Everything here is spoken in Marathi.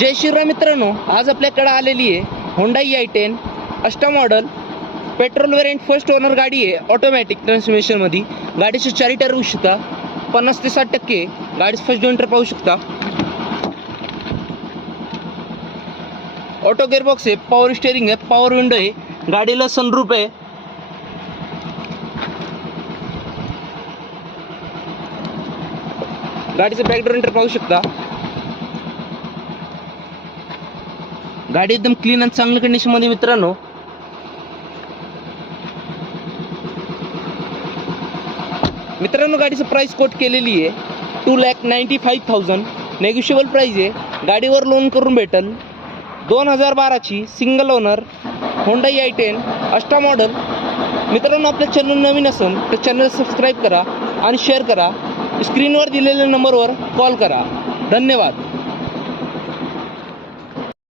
जय श्रीराम मित्रांनो, आज आपल्याकडे आलेली आहे Hyundai i10 Asta model petrol variant first owner गाडी आहे. ऑटोमॅटिक ट्रान्समिशनमध्ये गाडीचे 4 टायर होऊ शकता. 50 ते 60% गाडीचं फर्स्ट जोइंटर पाहू शकता. ऑटो गेअरबॉक्स आहे, पॉवर स्टेअरिंग आहे, पॉवर विंडो आहे, गाडीला सनरूफ आहे. गाडीचं बॅक डोर एंटर पाहू शकता. गाडी एकदम क्लीन आणि चांगल्या कंडिशन मध्ये मित्रांनो. गाडीचं प्राइस कोट केलेली आहे 2,95,000. नेगोशिएबल प्राइस आहे. गाडीवर लोन करून भेटल. 2012ची single owner Hyundai i10 Asta model. मित्रांनो, आपल्या चॅनल नवीन असेल तर चॅनल सबस्क्राईब करा आणि शेअर करा. स्क्रीनवर दिलेल्या नंबरवर कॉल करा. धन्यवाद.